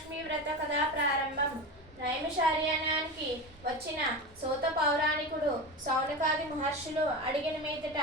వరలక్ష్మి వ్రత కథ ప్రారంభం. నైమిషారణ్యానికి వచ్చిన సూత పౌరాణికుడు సౌనకాది మహర్షులు అడిగిన మీదట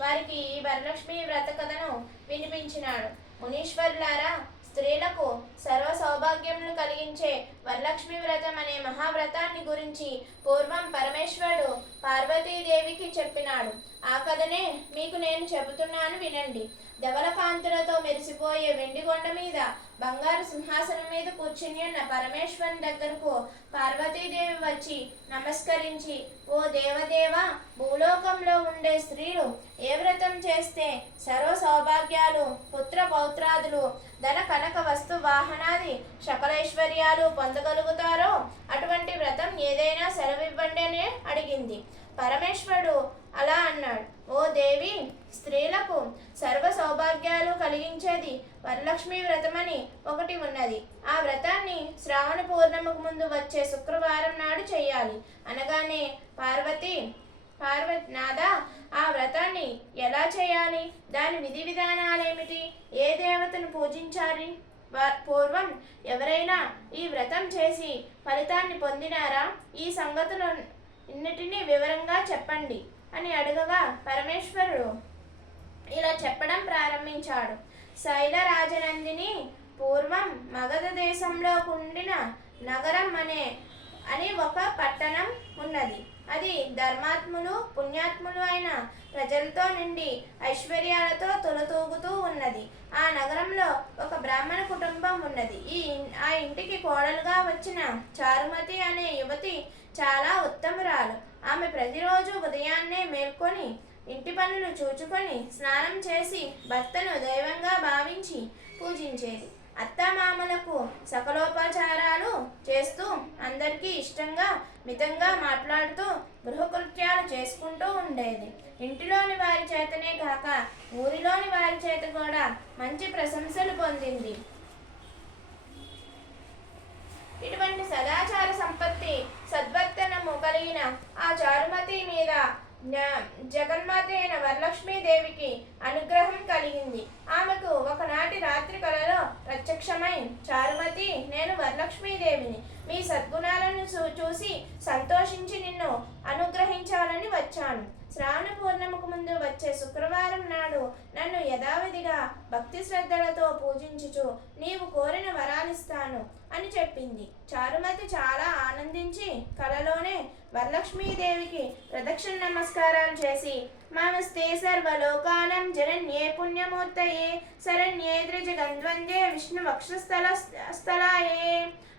వారికి ఈ వరలక్ష్మి వ్రత కథను వినిపించినాడు. మునీశ్వరులారా స్త్రీలకు సర్వ సౌభాగ్యములు కలిగించే వరలక్ష్మి వ్రతం అనే మహావ్రతాన్ని గురించి పూర్వం పరమేశ్వరుడు పార్వతీదేవికి చెప్పినాడు. ఆ కథనే మీకు నేను చెబుతున్నాను వినండి. ధవలకాంతులతో మెరిసిపోయే వెండి కొండ మీద బంగారు సింహాసనం మీద కూర్చుని ఉన్న పరమేశ్వరుని దగ్గరకు పార్వతీదేవి వచ్చి నమస్కరించి ఓ దేవదేవ భూలోకంలో ఉండే స్త్రీలు ఏ వ్రతం చేస్తే సర్వ సౌభాగ్యాలు పుత్ర పౌత్రాదులు ధన కనక వస్తు వాహనాది సకలైశ్వర్యాలు పొందగలుగుతారో? అటువంటి వ్రతం ఏదైనా సెలవివ్వండి అని అడిగింది. పరమేశ్వరుడు అలా అన్నాడు. ఓ దేవి స్త్రీలకు సర్వ సౌభాగ్యాలు కలిగించేది వరలక్ష్మి వ్రతమని ఒకటి ఉన్నది. ఆ వ్రతాన్ని శ్రావణ పూర్ణిమకు ముందు వచ్చే శుక్రవారం నాడు చేయాలి. అనగానే పార్వతి పార్వతి నాదా ఆ వ్రతాన్ని ఎలా చేయాలి? దాని విధి విధానాలేమిటి? ఏ దేవతను పూజించాలి? పూర్వం ఎవరైనా ఈ వ్రతం చేసి ఫలితాన్ని పొందినారా? ఈ సంగతులు ఇన్నిటినీ వివరంగా చెప్పండి అని అడగగా పరమేశ్వరుడు ఇలా చెప్పడం ప్రారంభించాడు. శైల రాజనందిని పూర్వం మగధ దేశంలో ఉండిన నగరం అనే అని ఒక పట్టణం ఉన్నది. అది ధర్మాత్ములు పుణ్యాత్ములు అయిన ప్రజలతో నిండి ఐశ్వర్యాలతో తొలతూగుతూ ఉన్నది. ఆ నగరంలో ఒక బ్రాహ్మణ కుటుంబం ఉన్నది. ఈ ఆ ఇంటికి కోడలుగా వచ్చిన చారుమతి అనే యువతి చాలా ఉత్తమురాలు. ఆమె ప్రతిరోజు ఉదయాన్నే మేల్కొని ఇంటి పనులు చూచుకొని స్నానం చేసి భర్తను దైవంగా భావించి పూజించేది. అత్తమామలకు సకలోపచారాలు చేస్తూ అందరికీ ఇష్టంగా మితంగా మాట్లాడుతూ గృహకృత్యాలు చేసుకుంటూ ఉండేది. ఇంటిలోని వారి చేతనే కాక ఊరిలోని వారి చేత కూడా మంచి ప్రశంసలు పొందింది. ఇటువంటి సదాచార సంపత్తి సద్వర్తనము కలిగిన ఆ చారుమతి మీద జగన్మాత అయిన వరలక్ష్మీదేవికి అనుగ్రహం కలిగింది. ఆమెకు ఒకనాటి రాత్రి కలలో ప్రత్యక్షమై చారుమతి నేను వరలక్ష్మీదేవిని. మీ సద్గుణాలను చూ- చూసి సంతోషించి నిన్ను అనుగ్రహించాలని వచ్చాను. శ్రావణ పూర్ణిమకు ముందు వచ్చే శుక్రవారం నాడు నన్ను యథావిధిగా భక్తి శ్రద్ధలతో పూజించుచు నీవు కోరిన వరాలిస్తాను అని చెప్పింది. చారుమతి చాలా ఆనందించి కలలోనే వరలక్ష్మీదేవికి ప్రదక్షిణ నమస్కారాలు చేసి మమస్తే సర్వలోకానం జనన్యే పుణ్యమూర్తయే శరణ్య త్రిజగంద్వందే విష్ణు వక్షస్థల స్థలాయే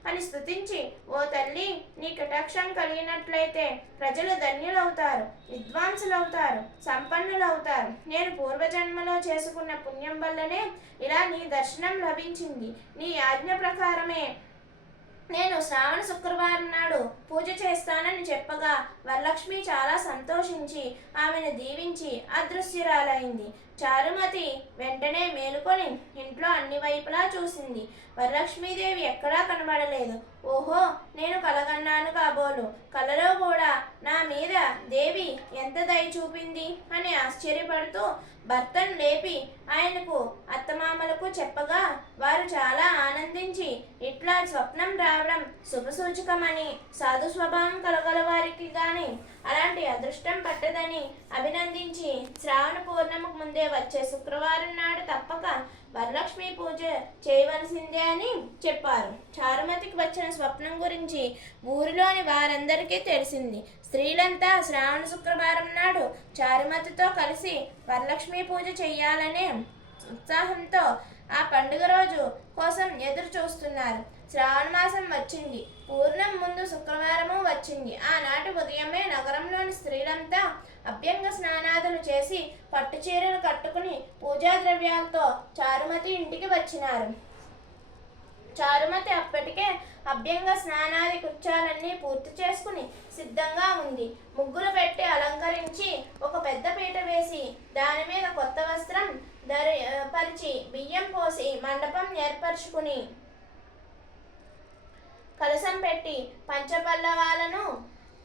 అని స్థుతించి ఓ తల్లి నీ కటాక్షం కలిగినట్లయితే ప్రజలు ధన్యులవుతారు విద్వాంసులవుతారు సంపన్నులవుతారు. నేను పూర్వజన్మలో చేసుకున్న పుణ్యం వల్లనే ఇలా నీ దర్శనం లభించింది. నీ ఆజ్ఞ ప్రకారమే నేను శ్రావణ శుక్రవారం నాడు పూజ చేస్తానని చెప్పగా వరలక్ష్మి చాలా సంతోషించి ఆమెను దీవించి అదృశ్యురాలైంది. చారుమతి వెంటనే మేలుకొని ఇంట్లో అన్ని వైపులా చూసింది. వరలక్ష్మీదేవి ఎక్కడా కనబడలేదు. ఓహో నేను కలగన్నాను కాబోలు. కలలో కూడా నా మీద దేవి ఎంత దయ చూపింది అని ఆశ్చర్యపడుతూ భర్తను లేపి ఆయనకు అత్తమామలకు చెప్పగా వారు చాలా ఆనందించి ఇట్లా స్వప్నం రావడం శుభసూచకమని సాధు స్వభావం కలగల వారికి కానీ అలాంటి అదృష్టం పట్టదని అభినందించి శ్రావణ పూర్ణిమకు ముందే వచ్చే శుక్రవారం నాడు తప్పక వరలక్ష్మి పూజ చేయవలసిందే అని చెప్పారు. చారుమతికి వచ్చిన స్వప్నం గురించి ఊరిలోని వారందరికీ తెలిసింది. స్త్రీలంతా శ్రావణ శుక్రవారం నాడు చారుమతితో కలిసి వరలక్ష్మి పూజ చేయాలనే ఉత్సాహంతో ఆ పండుగ రోజు కోసం ఎదురు చూస్తున్నారు. శ్రావణ మాసం వచ్చింది. పూర్ణం ముందు శుక్రవారము వచ్చింది. ఆనాటి ఉదయమే స్త్రీలంతా అభ్యంగ స్నానాదులు చేసి పట్టు చీరలు కట్టుకుని పూజా ద్రవ్యాలతో చారుమతి ఇంటికి వచ్చినారు. చారుమతి అప్పటికే అభ్యంగ స్నానాది కృత్యాలన్నీ పూర్తి చేసుకుని సిద్ధంగా ఉంది. ముగ్గులు పెట్టి అలంకరించి ఒక పెద్ద పీట వేసి దాని మీద కొత్త వస్త్రం ధర పరిచి బియ్యం పోసి మండపం ఏర్పరచుకుని కలసం పెట్టి పంచపల్లవాలను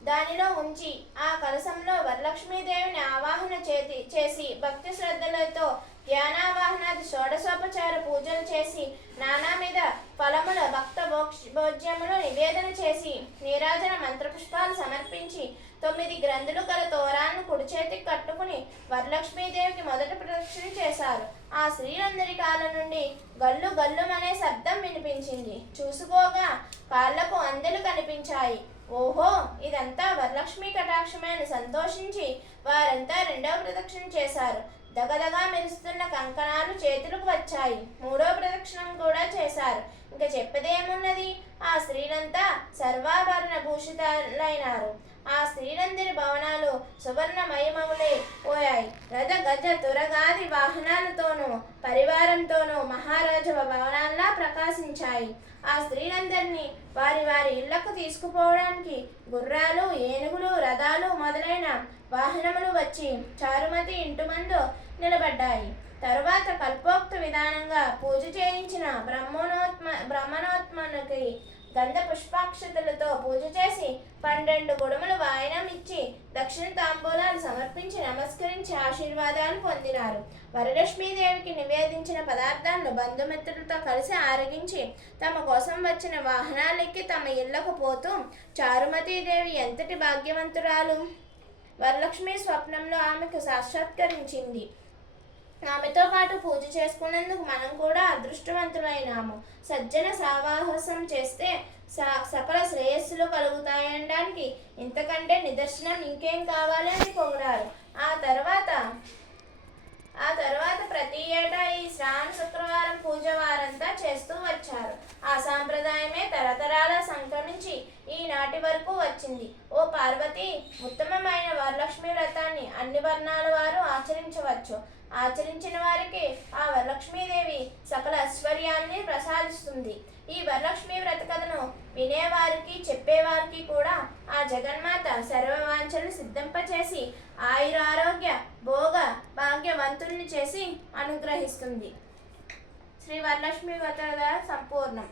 దానిలో ఉంచి ఆ కలశంలో వరలక్ష్మీదేవిని ఆవాహన చేతి చేసి భక్తి శ్రద్ధలతో ధ్యానావాహనాది షోడశోపచార పూజలు చేసి నానా మీద ఫలముల భక్త భోక్ష భోజ్యములు నివేదన చేసి నీరాజన మంత్రపుష్పాలు సమర్పించి తొమ్మిది గ్రంథులు గల తోరాన్ని కుడి చేతికి కట్టుకుని వరలక్ష్మీదేవికి మొదట ప్రదక్షిణ చేశారు. ఆ స్త్రీలందరి కాళ్ళ నుండి గల్లు గల్లుమనే శబ్దం వినిపించింది. చూసుకోగా కాళ్ళకు అందెలు కనిపించాయి. ఓహో ఇదంతా వరలక్ష్మి కటాక్షమని సంతోషించి వారంతా రెండవ ప్రదక్షిణ చేశారు. దగదగా మెరుస్తున్న కంకణాలు చేతులకు వచ్చాయి. మూడో ప్రదక్షిణం కూడా చేశారు. ఇంకా చెప్పదేమున్నది? ఆ స్త్రీలంతా సర్వాభరణ భూషితాలైనారు. ఆ స్త్రీలందరి భవనాలు సువర్ణమయమములై పోయాయి. రథ గజ తురగాది వాహనాలతోనూ పరివారంతోనూ మహారాజు భవనాల్లా ప్రకాశించాయి. ఆ స్త్రీలందరినీ వారి వారి ఇళ్ళకు తీసుకుపోవడానికి గుర్రాలు ఏనుగులు రథాలు మొదలైన వాహనములు వచ్చి చారుమతి ఇంటి ముందు నిలబడ్డాయి. తరువాత కల్పోక్త విధానంగా పూజ చేయించిన బ్రహ్మణోత్మ బ్రహ్మణోత్మనికి గంధ పుష్పాక్షతలతో పూజ చేసి పన్నెండు గుడుములు వాయనం ఇచ్చి దక్షిణ తాంబూలాలు సమర్పించి నమస్కరించి ఆశీర్వాదాలు పొందినారు. వరలక్ష్మీదేవికి నివేదించిన పదార్థాలను బంధుమిత్రులతో కలిసి ఆరగించి తమ కోసం వచ్చిన వాహనాలెక్కి తమ ఇళ్ళకు పోతూ చారుమతీదేవి ఎంతటి భాగ్యవంతురాలు? వరలక్ష్మి స్వప్నంలో ఆమెకు సాక్షాత్కరించింది. ఆమెతో పాటు పూజ చేసుకునేందుకు మనం కూడా అదృష్టవంతులైనాము. సజ్జన సావాహసం చేస్తే స- సకల శ్రేయస్సులు కలుగుతాయనడానికి ఇంతకంటే నిదర్శనం ఇంకేం కావాలి అని పొగిడారు. ఆ తర్వాత ఆ తర్వాత ప్రతి ఏటా ఈ శ్రావణ శుక్రవారం పూజ వారంతా చేస్తూ వచ్చారు. ఆ సాంప్రదాయమే తరతరాల సంక్రమించి ఈనాటి వరకు వచ్చింది. ఓ పార్వతి ఉత్తమమైన వరలక్ష్మి వ్రతాన్ని అన్ని వర్ణాల వారు ఆచరించవచ్చు. ఆచరించిన వారికి ఆ వరలక్ష్మీదేవి సకల ఐశ్వర్యాన్ని ప్రసాదిస్తుంది. ఈ వరలక్ష్మి వ్రత కథను వినేవారికి చెప్పేవారికి కూడా ఆ జగన్మాత సర్వవాంఛలు సిద్ధింపచేసి ఆయురారోగ్య భోగ భాగ్యవంతుల్ని చేసి అనుగ్రహిస్తుంది. శ్రీ వరలక్ష్మి వ్రత సంపూర్ణం.